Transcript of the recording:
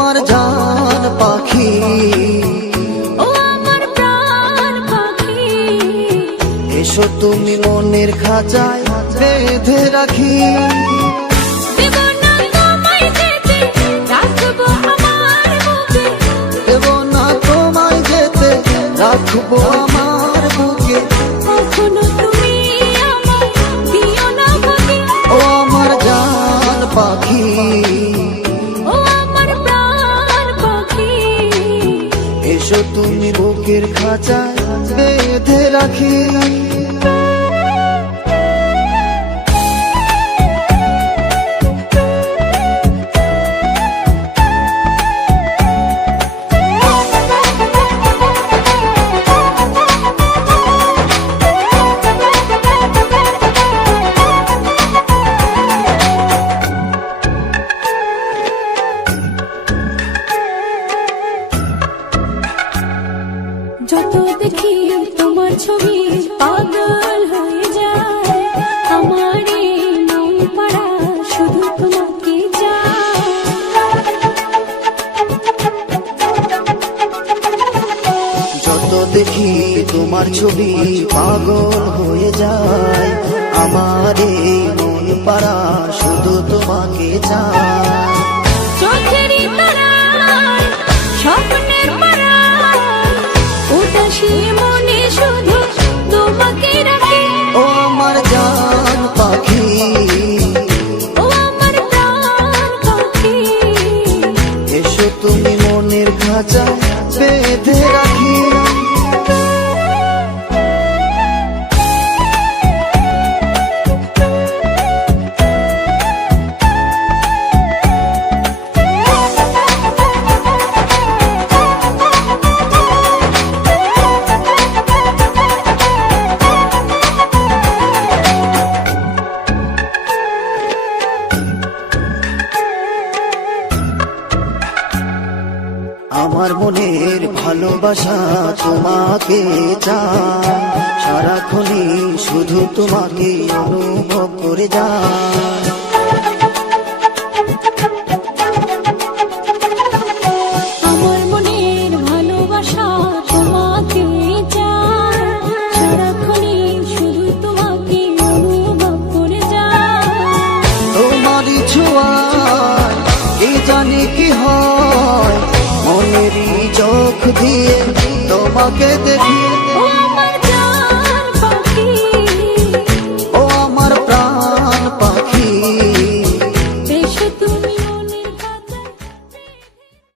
আমার জান পাখি, ও আমার প্রাণ পাখি, এসো তুমি মনের খাঁচায় বেঁধে রাখি। দেব না তোমায় যেতে, রাখবো আমার বুকে, দেব না তোমায় যেতে, রাখবো আমার বুকে। কখনো তুমি আমায় দিও না ভাগে, ও আমার জান পাখি, ও আমার প্রাণ পাখি, এসো তুমি বুকের খাঁচায় বেঁধে রাখি। যত দেখি তোমার ছবি পাগল হয়ে যায়, আমার এই মন পাড়া শুধু তোমাকে চায়। যত দেখি তোমার ছবি পাগল হয়ে যায়, আমার এই মন পাড়া শুধু তোমাকে চায়। চোখেরই তারায়, স্বপ্নের পাড়ায়, উদাসী মনে শুধু তোমাকে রাখি। ও আমার জান পাখি, ও আমার প্রাণ পাখি, এসো তুমি মনের খাঁচায় বেঁধে রাখি। আমার মনের ভালোবাসা তোমাকে চায়, সারাক্ষণই শুধু তোমাকে অনুভব করে যায়। আমার মনের ভালোবাসা তোমাকে চায়, সারাক্ষণই শুধু তোমাকে অনুভব করে যায়। তোমারই ছোঁয়ায় কি জানি কি হয়, মনেরই চোখ দিয়ে তোমাকে দেখি। ও